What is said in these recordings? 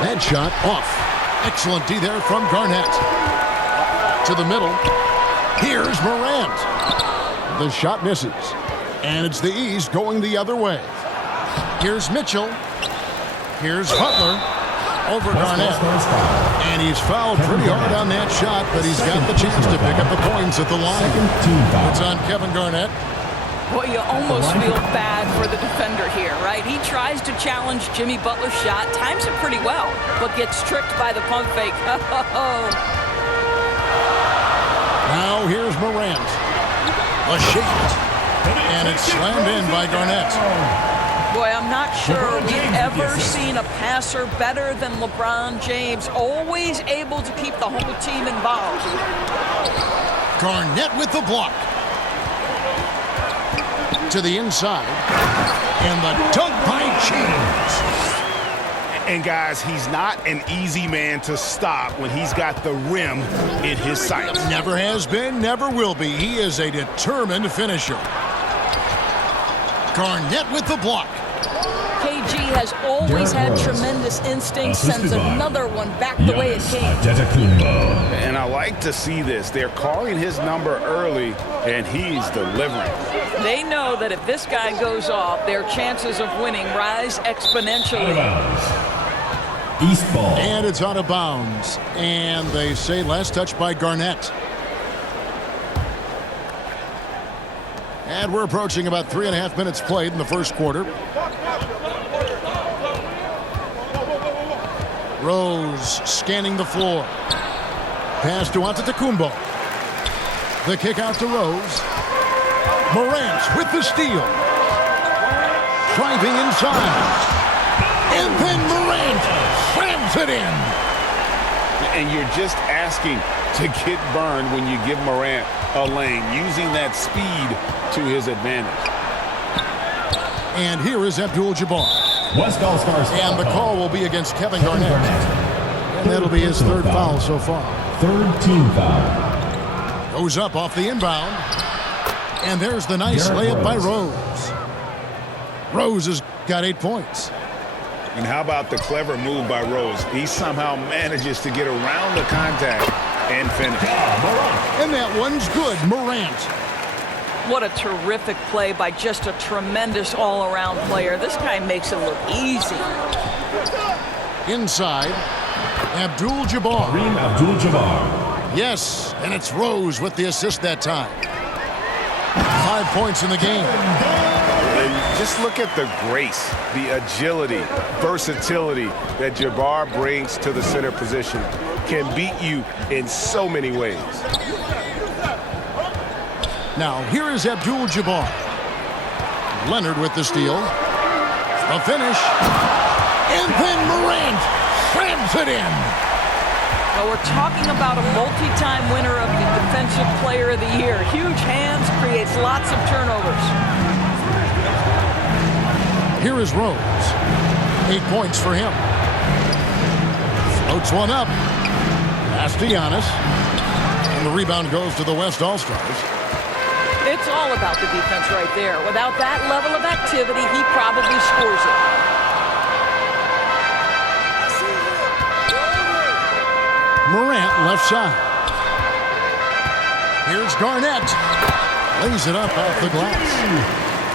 Headshot off. Excellent D there from Garnett. To the middle. Here's Morant. The shot misses. And it's the East going the other way. Here's Mitchell. Here's Butler. Over Garnett. And he's fouled pretty hard on that shot, but he's got the chance to pick up the points at the line. It's on Kevin Garnett. Boy, you almost feel bad for the defender here, right? He tries to challenge Jimmy Butler's shot, times it pretty well, but gets tricked by the pump fake. Now here's Morant. A shake. And it's slammed in by Garnett. Boy, I'm not sure we've ever seen a passer better than LeBron James, always able to keep the whole team involved. Garnett with the block. To the inside. And the dunk by James. And guys, he's not an easy man to stop when he's got the rim in his sights. Never has been, never will be. He is a determined finisher. Garnett with the block. KG has always had tremendous instincts, sends another one back the way it came. And I like to see this. They're calling his number early, and he's delivering. They know that if this guy goes off, their chances of winning rise exponentially. East ball. And it's out of bounds. And they say last touch by Garnett. And we're approaching about 3.5 minutes played in the first quarter. Rose scanning the floor. Pass to Antetokounmpo. The kick out to Rose. Morant with the steal. Driving inside. And then Morant slams it in. And you're just asking to get burned when you give Morant a lane, using that speed to his advantage. And here is Abdul-Jabbar. West All-Stars. And the call will be against Kevin Garnett. And that'll be his third foul so far. Third team foul. Goes up off the inbound. And there's the nice layup by Rose. Rose has got 8 points. And how about the clever move by Rose? He somehow manages to get around the contact and finish. And that one's good. Morant. What a terrific play by just a tremendous all-around player. This guy makes it look easy. Inside, Abdul-Jabbar. Kareem Abdul-Jabbar. Yes, and it's Rose with the assist that time. 5 points in the game. And just look at the grace, the agility, versatility that Jabbar brings to the center position. Can beat you in so many ways. Now, here is Abdul-Jabbar. Leonard with the steal. A finish. And then Morant slams it in. Well, we're talking about a multi-time winner of the Defensive Player of the Year. Huge hands, creates lots of turnovers. Here is Rose. 8 points for him. Floats one up. Pass to Giannis. And the rebound goes to the West All-Stars. It's all about the defense right there. Without that level of activity, he probably scores it. Morant left side. Here's Garnett. Lays it up off the glass.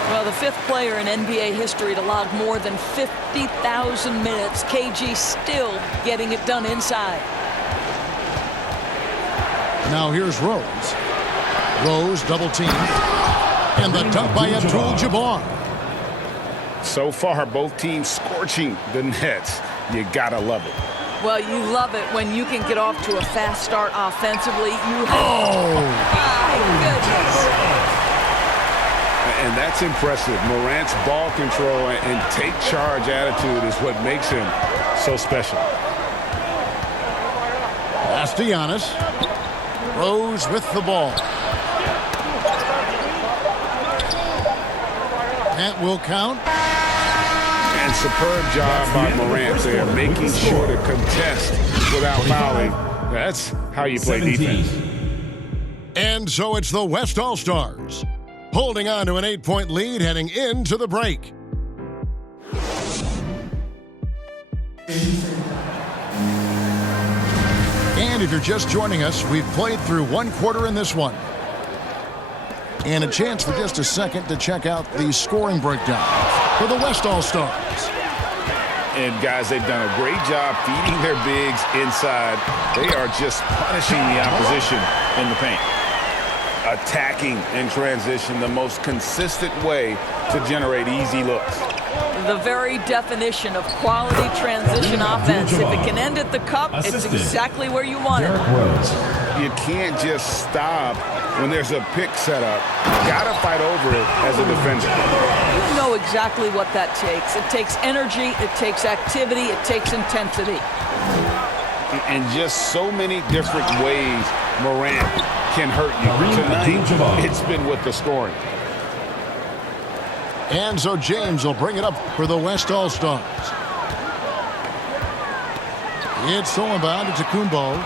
Well, the fifth player in NBA history to log more than 50,000 minutes. KG still getting it done inside. Now here's Rose. Rose double team. And the dunk by Abdul-Jabbar. So far, both teams scorching the Nets. You gotta love it. Well, you love it when you can get off to a fast start offensively. Oh! My goodness. And that's impressive. Morant's ball control and take charge attitude is what makes him so special. Pass to Giannis. Rose with the ball. That will count. And superb job by Morant there, making sure to contest without fouling. That's how you play defense. And so it's the West All-Stars, holding on to an 8-point lead heading into the break. And if you're just joining us, we've played through one quarter in this one. And a chance for just a second to check out the scoring breakdown for the West All-Stars. And guys, they've done a great job feeding their bigs inside. They are just punishing the opposition in the paint. Attacking in transition, the most consistent way to generate easy looks. The very definition of quality transition offense. If it can end at the cup, it's exactly where you want it. You can't just stop when there's a pick set up. You gotta fight over it as a defender. You know exactly what that takes. It takes energy, it takes activity, it takes intensity. And just so many different ways Morant can hurt you. Tonight, it's been with the scoring. And so James will bring it up for the West All-Stars. It's stolen by Antetokounmpo.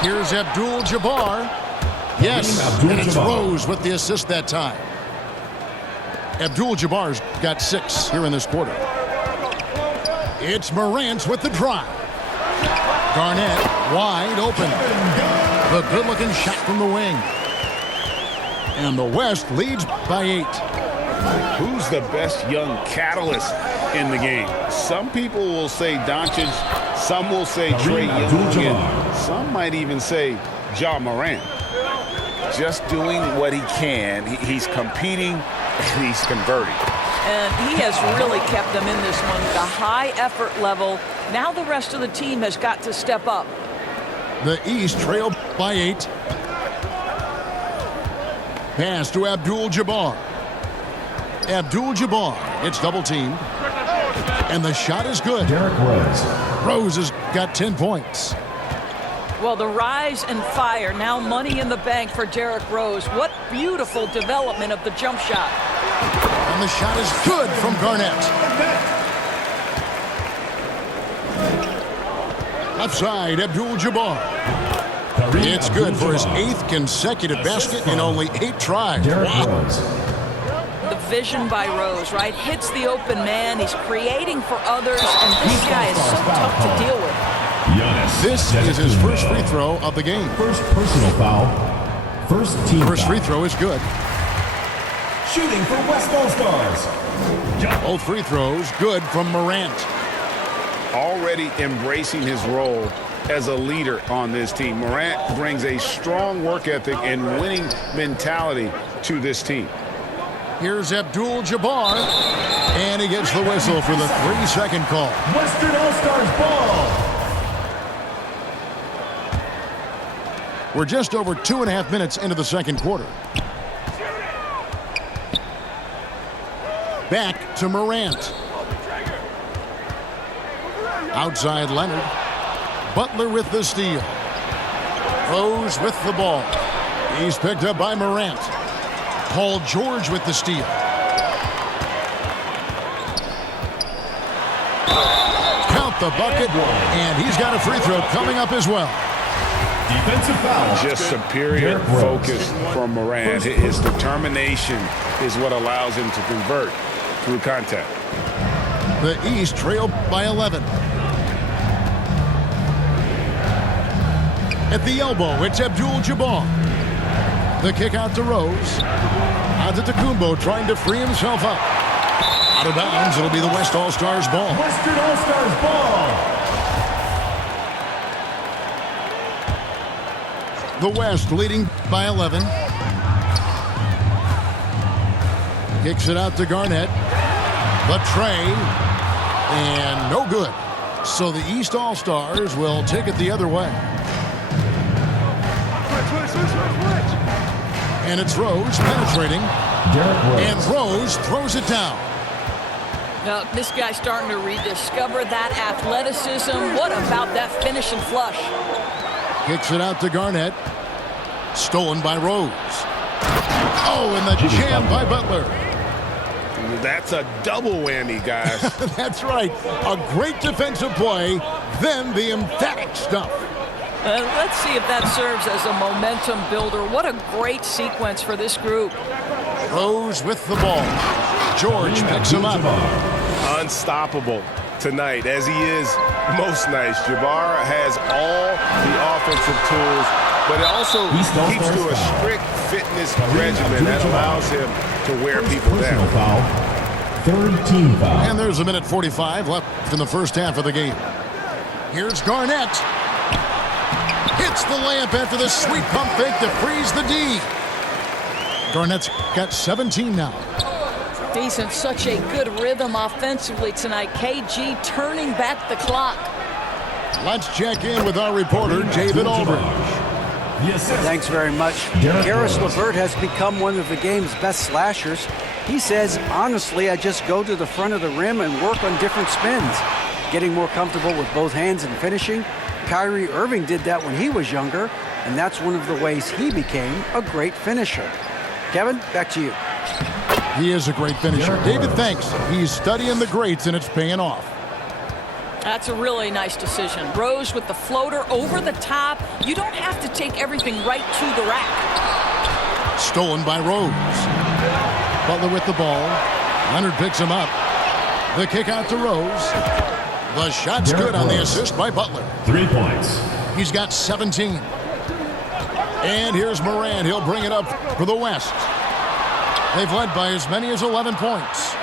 Here's Abdul Jabbar. Yes, and it's Rose with the assist that time. Abdul Jabbar's got 6 here in this quarter. It's Morant with the drive. Garnett wide open. The good-looking shot from the wing. And the West leads by 8. Who's the best young catalyst in the game? Some people will say Doncic, some will say Trae Young, and some might even say Ja Morant. Just doing what he can. He's competing and he's converting. And he has really kept them in this one with a high effort level. Now the rest of the team has got to step up. The East trailed by 8. Pass to Abdul Jabbar. Abdul Jabbar gets double teamed. And the shot is good. Derrick Rose. Rose has got 10 points. Well, the rise and fire, now money in the bank for Derrick Rose. What beautiful development of the jump shot. And the shot is good from Garnett. Left side, Abdul Jabbar. It's good for his 8th consecutive basket in only 8 tries. Wow. The vision by Rose, right? Hits the open man. He's creating for others, and this guy is so tough to deal with. This is his first free throw of the game. First personal foul. First team First foul. free throw is good. Shooting for West All-Stars. Both free throws good from Morant. Already embracing his role as a leader on this team. Morant brings a strong work ethic and winning mentality to this team. Here's Abdul Jabbar, and he gets the whistle for the 3-second call. Western All-Stars ball. We're just over 2.5 minutes into the second quarter. Back to Morant. Outside Leonard. Butler with the steal. Rose with the ball. He's picked up by Morant. Paul George with the steal. Count the bucket, and he's got a free throw coming up as well. Defensive foul. Just superior focus from Morant. His determination is what allows him to convert through contact. The East trailed by 11. At the elbow, it's Abdul Jabbar. The kick out to Rose. Antetokounmpo trying to free himself up. Out of bounds, it'll be the West All-Stars ball. Western All-Stars ball. The West leading by 11. Kicks it out to Garnett. The tray. And no good. So the East All-Stars will take it the other way. And it's Rose penetrating. And Rose throws it down. Now, this guy's starting to rediscover that athleticism. What about that finish and flush? Kicks it out to Garnett. Stolen by Rose. Oh, and the jam by Butler. That's a double whammy, guys. That's right. A great defensive play, then the emphatic stuff. Let's see if that serves as a momentum builder. What a great sequence for this group. Rose with the ball. George picks him up. Unstoppable. tonight, as he is most nights. Jabbar has all the offensive tools, but it also keeps to a strict fitness regimen that allows him to wear people down. Foul. Third team foul. And there's a minute 45 left in the first half of the game. Here's Garnett. Hits the layup after the sweet pump fake to freeze the D. Garnett's got 17 now. He's in such a good rhythm offensively tonight. KG turning back the clock. Let's check in with our reporter, David Aldridge. Thanks very much. Karis LeVert has become one of the game's best slashers. He says, honestly, I just go to the front of the rim and work on different spins, getting more comfortable with both hands and finishing. Kyrie Irving did that when he was younger, and that's one of the ways he became a great finisher. Kevin, back to you. He is a great finisher. David, thanks. He's studying the greats, and it's paying off. That's a really nice decision. Rose with the floater over the top. You don't have to take everything right to the rack. Stolen by Rose. Butler with the ball. Leonard picks him up. The kick out to Rose. The shot's good on the assist by Butler. 3 points. He's got 17. And here's Morant. He'll bring it up for the West. They've led by as many as 11 points.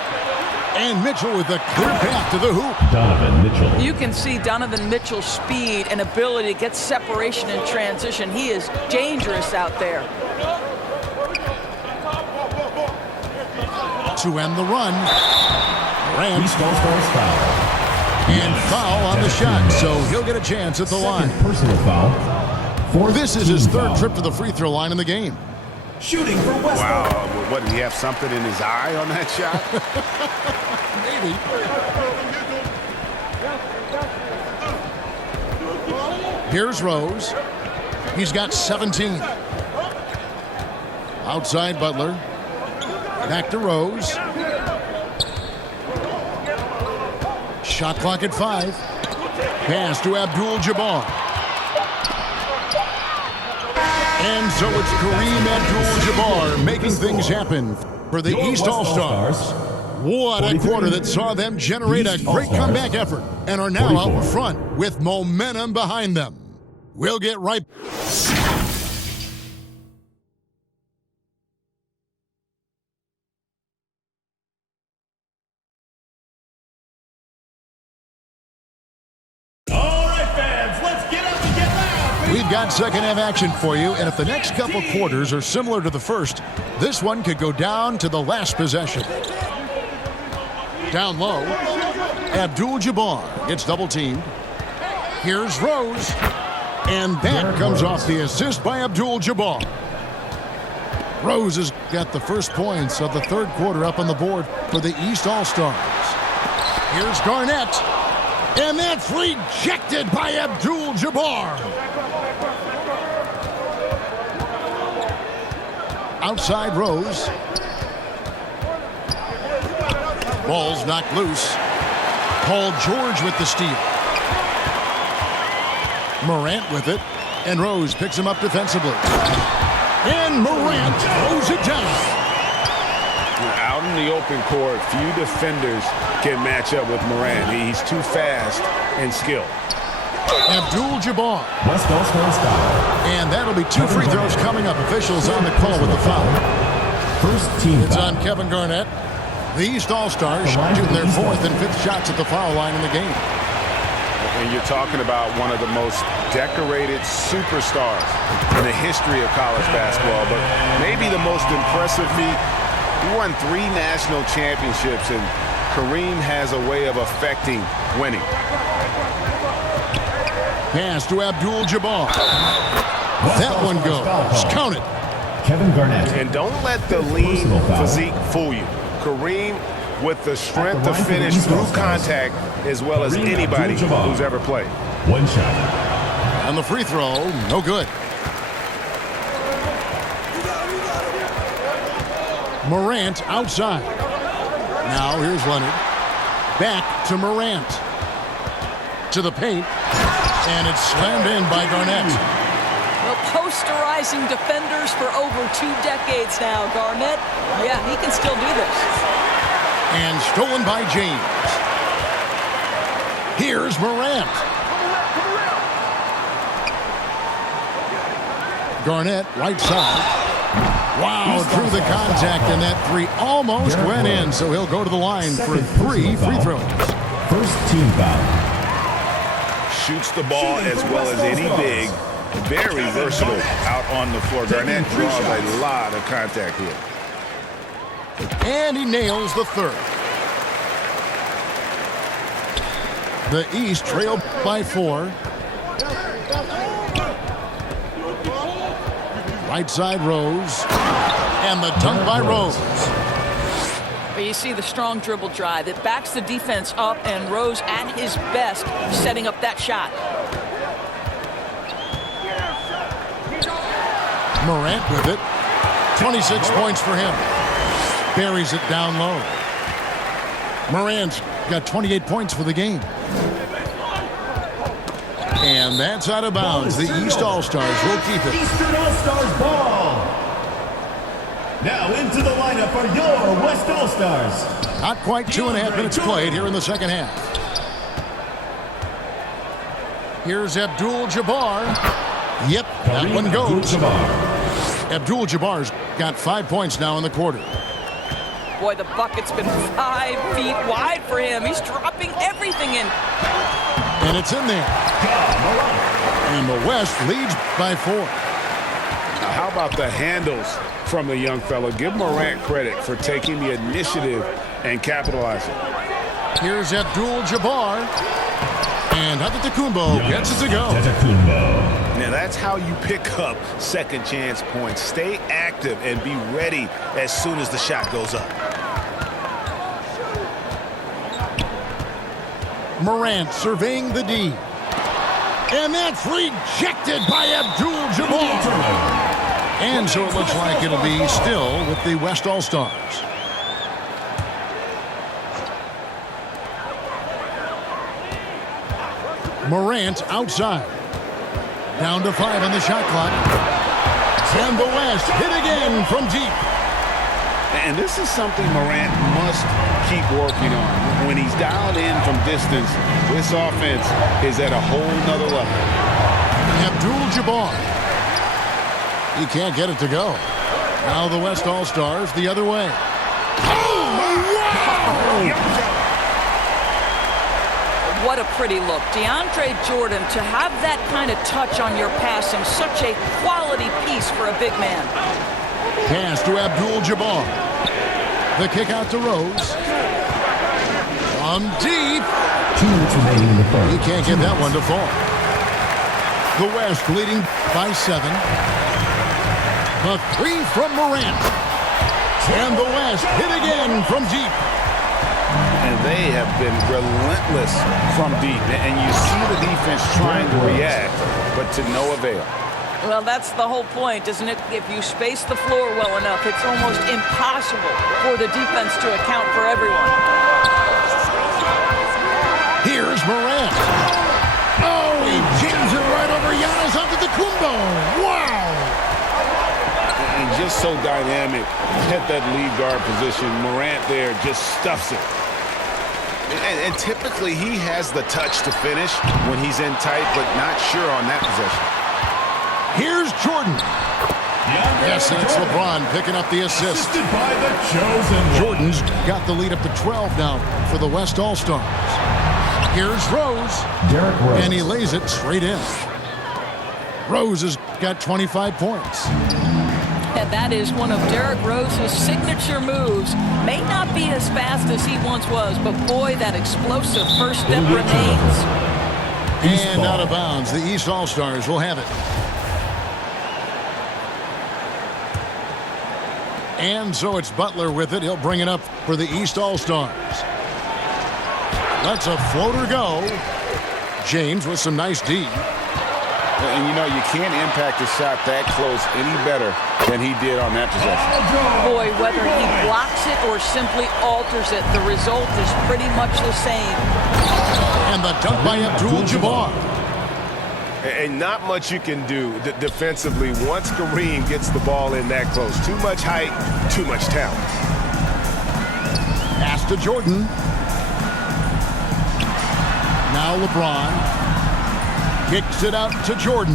And Mitchell with a clear path to the hoop. Donovan Mitchell. You can see Donovan Mitchell's speed and ability to get separation in transition. He is dangerous out there. To end the run. Morant. East All-Stars foul. And foul on the shot, so he'll get a chance at the line. Personal foul. Fourth This is his team third foul. trip to the free throw line in the game. Shooting for West. Wow, what, did he have something in his eye on that shot? Maybe. Here's Rose. He's got 17. Outside Butler. Back to Rose. Shot clock at 5. Pass to Abdul-Jabbar. And so it's Kareem Abdul-Jabbar making things happen for the East All-Stars. What a quarter that saw them generate a great comeback effort and are now out in front with momentum behind them. We'll get right... We've got second half action for you, and if the next couple quarters are similar to the first, this one could go down to the last possession. Down low, Abdul-Jabbar gets double teamed. Here's Rose, and that comes off the assist by Abdul-Jabbar. Rose has got the first points of the third quarter up on the board for the East All-Stars. Here's Garnett, and that's rejected by Abdul-Jabbar. Outside Rose. Ball's knocked loose. Paul George with the steal. Morant with it. And Rose picks him up defensively. And Morant throws it down. Out in the open court, few defenders can match up with Morant. He's too fast and skilled. Abdul-Jabbar. West All-Stars foul. And that'll be 2 free throws coming up. Officials on the call with the foul. First team It's foul. on Kevin Garnett. The East All-Stars shooting their 4th and 5th shots at the foul line in the game. And you're talking about one of the most decorated superstars in the history of college basketball, but maybe the most impressive feat. He won 3 national championships, and Kareem has a way of affecting winning. Pass to Abdul-Jabbar. That one goes. Count it. Kevin Garnett. And don't let the lean Personal foul. physique fool you. Kareem with the strength to finish through contact as well as anybody who's ever played. One shot. And the free throw, no good. Morant outside. Now here's Leonard. Back to Morant. To the paint. And it's slammed in by Garnett. Well, posterizing defenders for over 2 decades now. Garnett, yeah, he can still do this. And stolen by James. Here's Morant. Garnett, right side. Wow, drew the contact, and that three almost went in, so he'll go to the line for 3 free throws. First team foul. Shoots the ball as well as any big. Very versatile out on the floor. Garnett draws a lot of contact here. And he nails the third. The East trailed by 4. Right side Rose. And the dunk by Rose. But you see the strong dribble drive. It backs the defense up, and Rose at his best setting up that shot. Morant with it. 26 points for him. Buries it down low. Morant's got 28 points for the game. And that's out of bounds. The East All-Stars will keep it. Eastern All-Stars ball. Now into the lineup are your West All-Stars. Not quite 2.5 minutes played here in the second half. Here's Abdul-Jabbar. Yep, that one goes. Abdul-Jabbar's got 5 points now in the quarter. Boy, the bucket's been 5 feet wide for him. He's dropping everything in. And it's in there. And the West leads by 4. How about the handles from the young fella? Give Morant credit for taking the initiative and capitalizing. Here's Abdul-Jabbar. And Antetokounmpo gets it to go. Now that's how you pick up second chance points. Stay active and be ready as soon as the shot goes up. Morant surveying the D. And that's rejected by Abdul-Jabbar. And so it looks like it'll be still with the West All-Stars. Morant outside. Down to 5 on the shot clock. And the West hit again from deep. And this is something Morant must keep working on. When he's dialed in from distance, this offense is at a whole nother level. Abdul-Jabbar. He can't get it to go. Now the West All-Stars the other way. Oh, wow! What a pretty look. DeAndre Jordan, to have that kind of touch on your passing, such a quality piece for a big man. Pass to Abdul-Jabbar. The kick out to Rose. From deep. 2 minutes remaining in the third. He can't get that one to fall. The West leading by 7. The 3 from Morant. And the West hit again from deep. And they have been relentless from deep. And you see the defense trying to react, but to no avail. Well, that's the whole point, isn't it? If you space the floor well enough, it's almost impossible for the defense to account for everyone. Here's Morant. Oh, he jams it right over Giannis Antetokounmpo. Wow! And just so dynamic at that lead guard position. Morant there just stuffs it. And typically he has the touch to finish when he's in tight, but not sure on that possession. Here's Jordan. Yes, that's LeBron picking up the assist. By the chosen Jordan's got the lead up to 12 now for the West All-Stars. Here's Rose. Derrick Rose. And he lays it straight in. Rose has got 25 points. And that is one of Derrick Rose's signature moves. May not be as fast as he once was, but boy, that explosive first step remains. And out of bounds, the East All-Stars will have it. And so it's Butler with it. He'll bring it up for the East All-Stars. Let's a floater go. James with some nice D. And you know, you can't impact a shot that close any better than he did on that possession. Boy, whether he blocks it or simply alters it, the result is pretty much the same. And the dunk by Abdul-Jabbar. And not much you can do defensively once Kareem gets the ball in that close. Too much height, too much talent. Pass to Jordan. Now Now LeBron kicks it out to Jordan.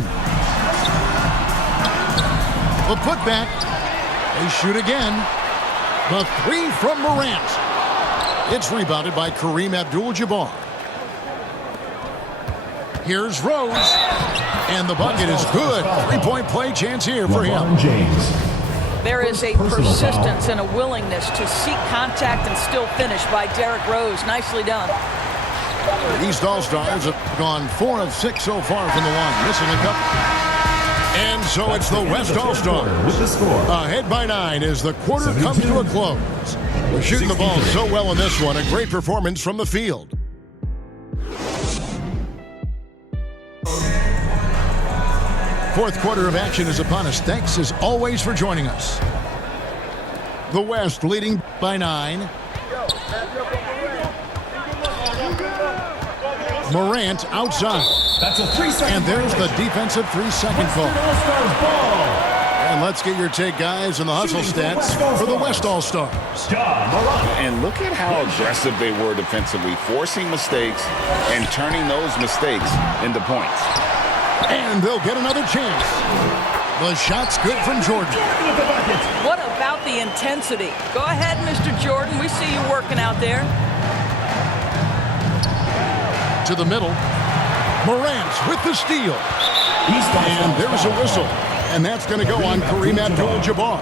The putback. They shoot again. The three from Morant. It's rebounded by Kareem Abdul-Jabbar. Here's Rose. And the bucket is good. Three-point play chance here for him. There is a persistence and a willingness to seek contact and still finish by Derrick Rose. Nicely done. The East All-Stars have gone 4 of 6 so far from the line, missing a couple. And so it's the West All-Stars ahead by 9 as the quarter comes to a close. We're shooting the ball so well in this one. A great performance from the field. Fourth quarter of action is upon us. Thanks as always for joining us. The West leading by 9. Morant outside. That's a 3-second. And there's the defensive 3-second call. And let's get your take, guys, on the hustle stats for the West All-Stars. And look at how aggressive they were defensively, forcing mistakes and turning those mistakes into points. And they'll get another chance. The shot's good from Jordan. What about the intensity? Go ahead, Mr. Jordan. We see you working out there. To the middle. Morant with the steal. And there's a whistle. And that's going to go on Kareem Abdul-Jabbar.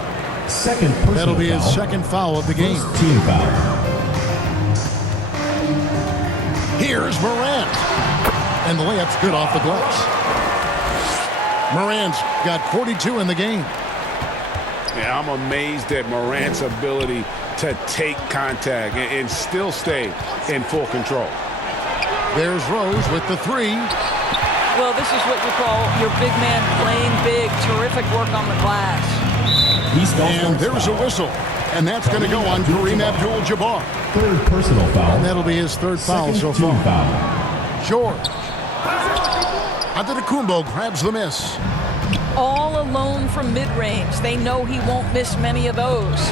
That'll be his second foul of the game. Team foul. Here's Morant. And the layup's good off the glass. Morant's got 42 in the game. Yeah, I'm amazed at Morant's ability to take contact and still stay in full control. There's Rose with the 3. Well, this is what you call your big man playing big. Terrific work on the glass. And there's a whistle. And that's going to go on Kareem Abdul-Jabbar. Third personal foul. And that'll be his third foul so far. Foul. George. Antetokounmpo grabs the miss. All alone from mid-range. They know he won't miss many of those.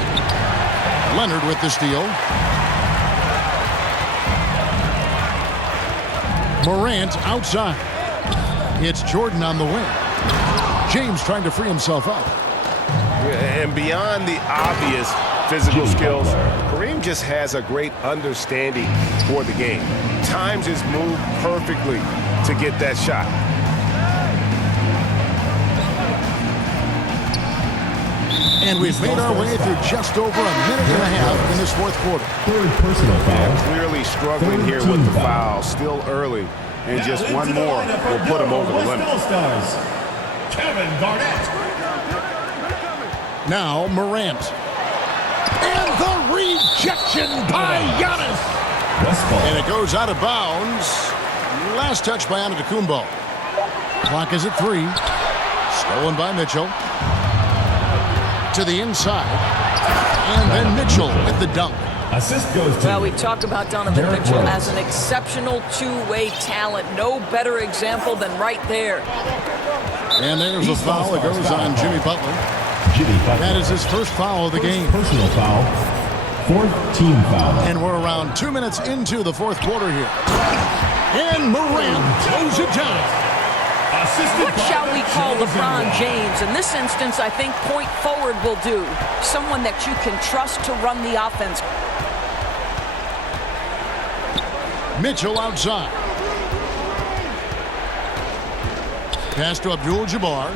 Leonard with the steal. Morant outside. It's Jordan on the wing. James trying to free himself up. And beyond the obvious physical skills, Kareem just has a great understanding for the game. Times his move perfectly to get that shot. And we've made our way through just over a minute and a half in this fourth quarter. Third personal foul. Yeah, clearly struggling here with the foul. Still early. And just one more will put him over the limit. Kevin Garnett. Now Morant. And the rejection by Giannis. And it goes out of bounds. Last touch by Antetokounmpo. Clock is at 3. Stolen by Mitchell. To the inside. And then Mitchell with the dunk. Assist goes to. Well, we talked about Donovan Mitchell as an exceptional two-way talent. No better example than right there. And there's a foul that goes on Jimmy Butler. That is his first foul of the game. Personal foul. Fourth team foul. And we're around 2 minutes into the fourth quarter here. And Morant throws it down. What shall we call LeBron James? In this instance, I think point forward will do. Someone that you can trust to run the offense. Mitchell outside. Pass to Abdul-Jabbar.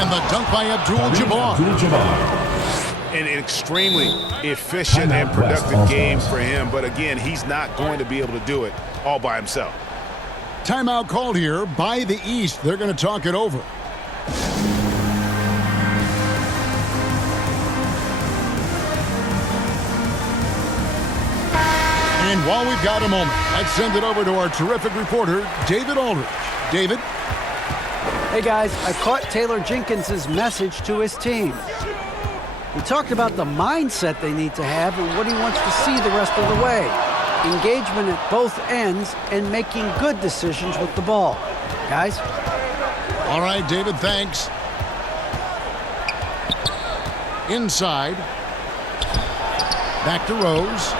And the dunk by Abdul-Jabbar. An extremely efficient and productive game for him. But again, he's not going to be able to do it all by himself. Timeout called here by the East. They're going to talk it over. And while we've got a moment, let's send it over to our terrific reporter, David Aldridge. David? Hey guys, I caught Taylor Jenkins' message to his team. He talked about the mindset they need to have and what he wants to see the rest of the way. Engagement at both ends and making good decisions with the ball. Guys? All right, David, thanks. Inside. Back to Rose.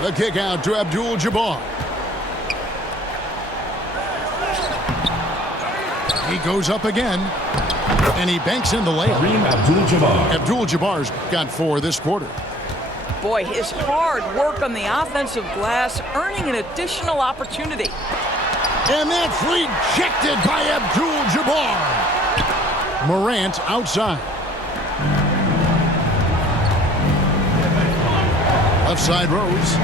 The kick out to Abdul-Jabbar. He goes up again, and he banks in the layup. Abdul-Jabbar's got 4 this quarter. Boy, his hard work on the offensive glass earning an additional opportunity. And that's rejected by Abdul-Jabbar. Morant outside. Left side Rose.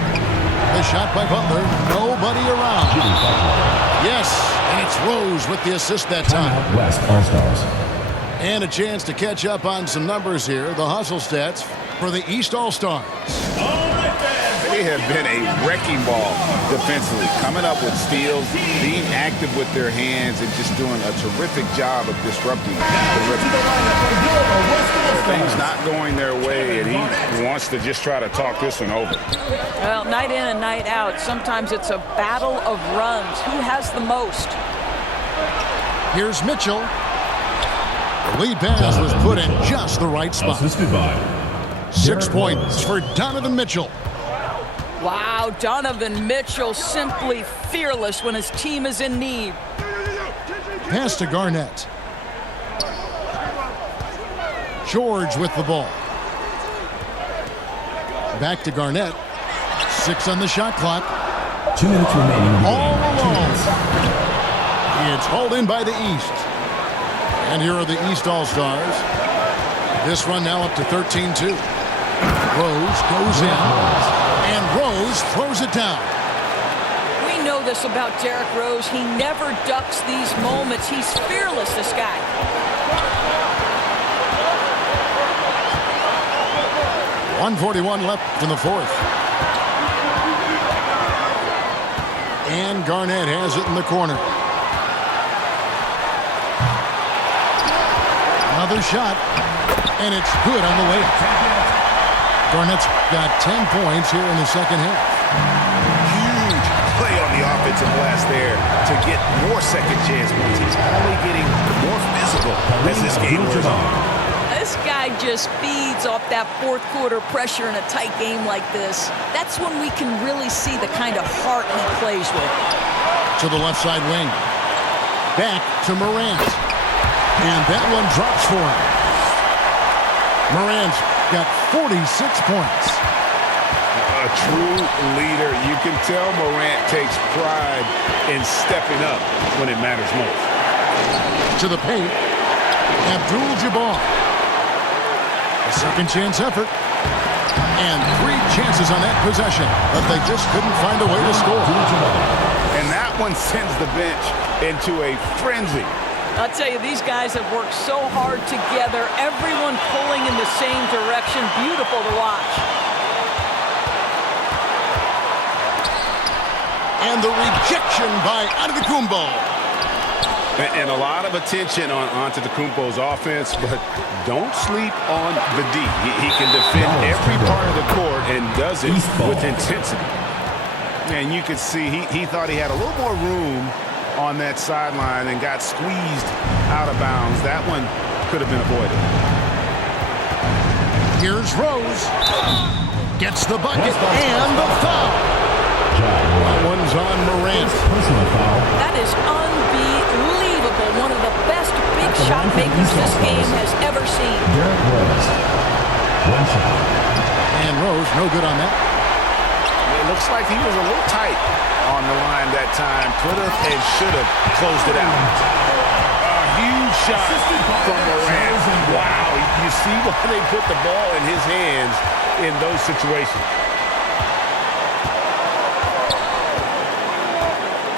The shot by Butler. Nobody around. Yes, and it's Rose with the assist that time. West All-Stars. And a chance to catch up on some numbers here. The hustle stats for the East All-Stars. They have been a wrecking ball defensively, coming up with steals, being active with their hands, and just doing a terrific job of disrupting the rhythm. Things not going their way, and he wants to just try to talk this one over. Well, night in and night out, sometimes it's a battle of runs. Who has the most? Here's Mitchell. The lead pass was put in just the right spot. 6 points for Donovan Mitchell. Wow, Donovan Mitchell simply fearless when his team is in need. Pass to Garnett. George with the ball. Back to Garnett. 6 on the shot clock. 2 minutes remaining. All alone. It's hauled in by the East. And here are the East All-Stars. This run now up to 13-2. Rose goes in. And Rose throws it down. We know this about Derrick Rose. He never ducks these moments. He's fearless, this guy. .141 left in the fourth. And Garnett has it in the corner. Another shot. And it's good on the layup. Garnett's got 10 points here in the second half. Huge play on the offensive glass there to get more second chance points. He's only getting more physical as this game goes on. This guy just feeds off that fourth quarter pressure in a tight game like this. That's when we can really see the kind of heart he plays with. To the left side wing. Back to Morant. And that one drops for him. Morant's got 46 points. A true leader. You can tell Morant takes pride in stepping up when it matters most. To the paint. Abdul-Jabbar. A second chance effort. And 3 chances on that possession, but they just couldn't find a way to score. And that one sends the bench into a frenzy. I'll tell you, these guys have worked so hard together, everyone pulling in the same direction. Beautiful to watch. And the rejection by Antetokounmpo. And a lot of attention on Antetokounmpo's offense, but don't sleep on the D. He can defend every part of the court and does it with intensity. And you can see he thought he had a little more room on that sideline and got squeezed out of bounds. That one could have been avoided. Here's Rose. Gets the bucket and the foul. That one's on Morant. That is unbelievable. One of the best big shot makers this game has ever seen. And Rose, no good on that. It looks like he was a little tight on the line that time. Could have and should have closed it out. A huge shot from Morant. Wow, you see why they put the ball in his hands in those situations.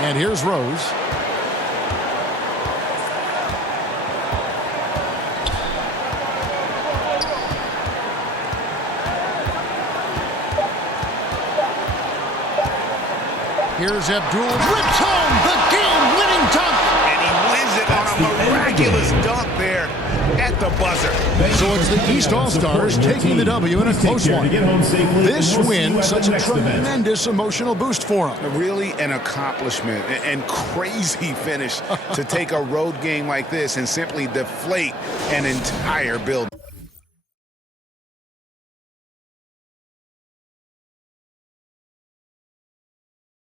And here's Rose. Here's Abdul. Rips home the game-winning dunk. And he wins it on a miraculous dunk there at the buzzer. So it's the East All-Stars taking the W in a close one. This win, such a tremendous emotional boost for them. Really an accomplishment and crazy finish to take a road game like this and simply deflate an entire building.